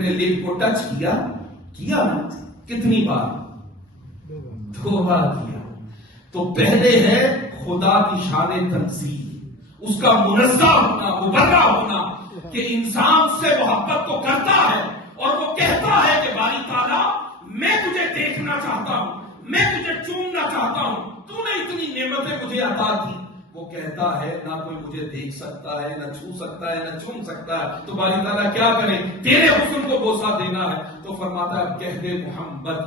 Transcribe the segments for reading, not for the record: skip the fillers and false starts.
اپنے لب کو ٹچ کیا نا؟ کتنی بار؟ 2 بار کیا. تو پہلے ہے خدا کی شان تنزیہ، اس کا منزہ ہونا، مبرہ ہونا کہ انسان سے محبت کو کرتا ہے اور وہ کہتا ہے کہ باری تعالیٰ میں تجھے دیکھنا چاہتا ہوں، میں تجھے چومنا چاہتا ہوں، تو نے اتنی نعمتیں مجھے عطا کی. وہ کہتا ہے نہ کوئی مجھے دیکھ سکتا ہے، نہ چھو سکتا ہے، نہ چوم سکتا ہے، تو باری تعالیٰ کیا کرے؟ تیرے حسن کو بوسہ دینا ہے. تو فرماتا ہے کہہ دے محمد.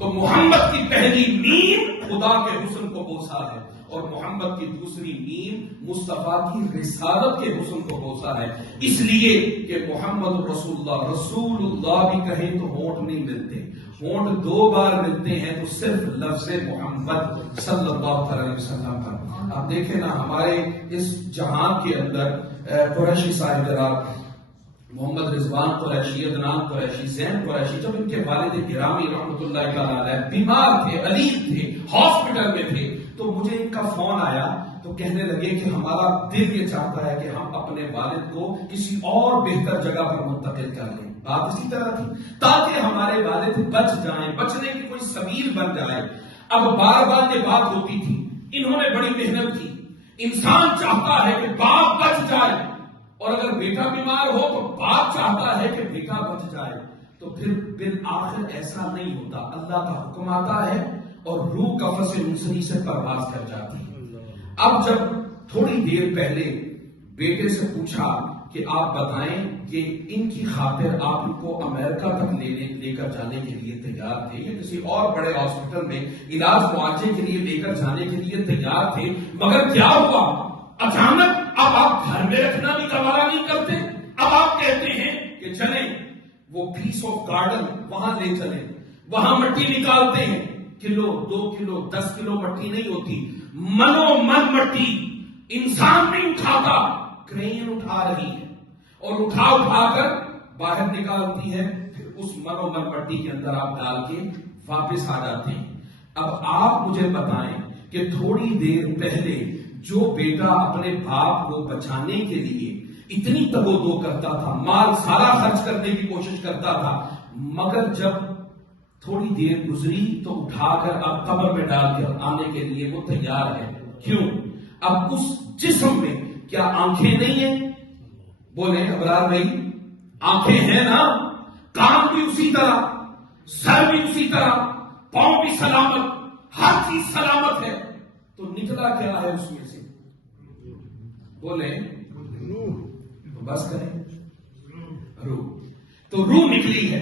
تو محمد کی پہلی میم خدا کے حسن کو بوسا ہے، اور محمد کی دوسری میم مصطفیٰ کی رسالت کے حسن کو بوسا ہے. اس لیے کہ محمد رسول اللہ بھی کہیں تو ہونٹ نہیں ملتے، ہونٹ 2 بار ملتے ہیں تو صرف لفظ محمد صلی اللہ علیہ وسلم پر. آپ دیکھیں نا ہمارے اس جہان کے اندر قریشی صاحبزاد محمد رضوان قریشی، عدنان قریشی، زین قریشی، جب ان کے والد گرامی رحمۃ اللہ تعالیٰ علیہ بیمار تھے، علیل تھے، ہاسپٹل میں تھے، تو مجھے ان کا فون آیا تو کہنے لگے کہ ہمارا دل یہ چاہتا ہے کہ ہم اپنے والد کو کسی اور بہتر جگہ پر منتقل کر لیں. بات اسی طرح تھی تاکہ ہمارے والد بچ جائیں، بچنے کی کوئی سبیل بن جائے. اب بار بار یہ بات ہوتی تھی، انہوں نے بڑی محنت کی. انسان چاہتا ہے کہ باپ بچ جائے، اور اگر بیٹا بیمار ہو تو باپ چاہتا ہے کہ بیٹا بچ جائے. تو پھر بالآخر ایسا نہیں ہوتا، اللہ کا حکم آتا ہے اور روح قفس انسانی سے پرواز کر جاتی ہے. اب جب تھوڑی دیر پہلے بیٹے سے پوچھا کہ آپ بتائیں کہ ان کی خاطر آپ ان کو امریکہ تک لے کر جانے کے لیے تیار تھے یا کسی اور بڑے ہاسپٹل میں علاج معالجے کے لیے لے کر جانے کے لیے تیار تھے، مگر کیا ہوا اچانک اب آپ گھر میں رکھنا بھی گوارا نہیں کرتے. اب آپ کہتے ہیں کہ چلیں وہ پیس آف گارڈن وہاں لے چلیں، وہاں مٹی نکالتے ہیں، کلو 2 کلو 10 کلو مٹی نہیں ہوتی، منو من مٹی انسان نہیں اٹھاتا، کرین اٹھا رہی ہے اور اٹھا کر باہر نکالتی ہے، پھر اس منو من مٹی کے اندر آپ ڈال کے واپس آ جاتے ہیں. اب آپ مجھے بتائیں کہ تھوڑی دیر پہلے جو بیٹا اپنے باپ کو بچانے کے لیے اتنی تگ و دو کرتا تھا، مال سارا خرچ کرنے کی کوشش کرتا تھا، مگر جب تھوڑی دیر گزری تو اٹھا کر اب قبر میں ڈال کر آنے کے لیے وہ تیار ہے. کیوں؟ اب اس جسم میں کیا آنکھیں نہیں ہیں؟ بولیں ابرار بھائی، آنکھیں ہیں نا، کان بھی اسی طرح، سر بھی اسی طرح، پاؤں بھی سلامت، ہر چیز سلامت ہے. تو نکلا کیا ہے اس میں سے؟ بولیں بس کریں روح. تو روح نکلی ہے.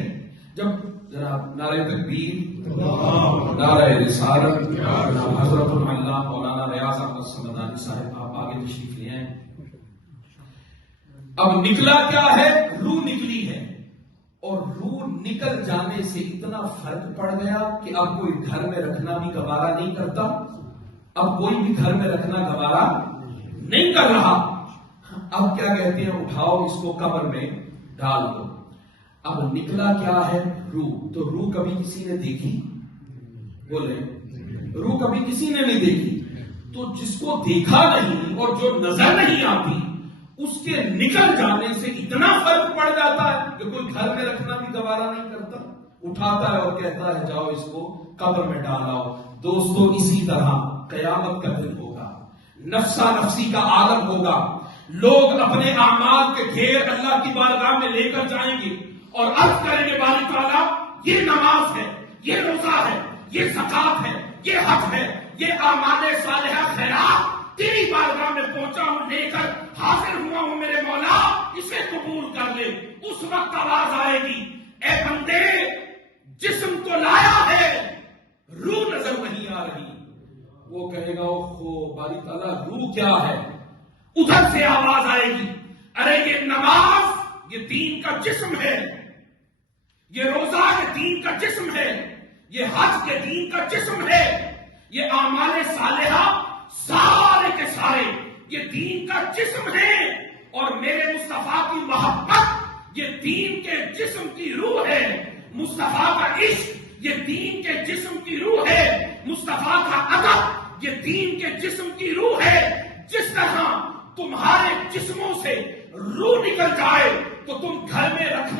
جب جناب نعرہ تکبیر، نعرہ رسالت، حضرت اللہ مولانا ریاض احمد سمدانی صاحب آپ آگے تشریف لے آئیں. اب نکلا کیا ہے؟ روح نکلی ہے. اور روح نکل جانے سے اتنا فرق پڑ گیا کہ اب کوئی گھر میں رکھنا بھی گوارا نہیں کرتا، اب کوئی بھی گھر میں رکھنا گوارا نہیں کر رہا. اب کیا کہتے ہیں؟ اٹھاؤ اس کو قبر میں ڈال دو. اب نکلا کیا ہے؟ روح. تو روح کبھی کسی نے دیکھی؟ بولے روح کبھی کسی نے نہیں دیکھی. تو جس کو دیکھا نہیں اور جو نظر نہیں آتی اس کے نکل جانے سے اتنا فرق پڑ جاتا ہے کہ کوئی گھر میں رکھنا بھی گوارا نہیں کرتا، اٹھاتا ہے اور کہتا ہے جاؤ اس کو قبر میں ڈالاؤ. دوستو اسی طرح قیامت کا دن ہوگا، نفسا نفسی کا عالم ہوگا. لوگ اپنے اعمال کے ڈھیر اللہ کی بارگاہ میں لے کر جائیں گے اور عرض کریں گے باری تعالیٰ یہ نماز ہے، یہ روزہ ہے، یہ زکات ہے، یہ حج ہے، یہ اعمال صالحہ خیرات تیری بارگاہ میں پہنچا ہوں، لے کر حاضر ہوا ہوں میرے مولا، اسے قبول کر لے. اس وقت آواز آئے گی اے بندے جسم تو لایا ہے، روح نظر نہیں آ رہی. وہ کہے گا اوہ باری تعالیٰ روح کیا ہے؟ ادھر سے آواز آئے گی ارے یہ نماز یہ دین کا جسم ہے، یہ روزہ یہ دین کا جسم ہے، یہ حج کے دین کا جسم ہے، یہ اعمال صالحہ سارے کے سارے یہ دین کا جسم ہے. اور میرے مصطفیٰ کی محبت یہ دین کے جسم کی روح ہے، مصطفیٰ کا عشق یہ دین کے جسم کی روح ہے، مصطفیٰ کا ادب یہ دین کے جسم کی روح ہے. جس طرح تمہارے جسموں سے روح نکل جائے تو تم گھر میں رکھ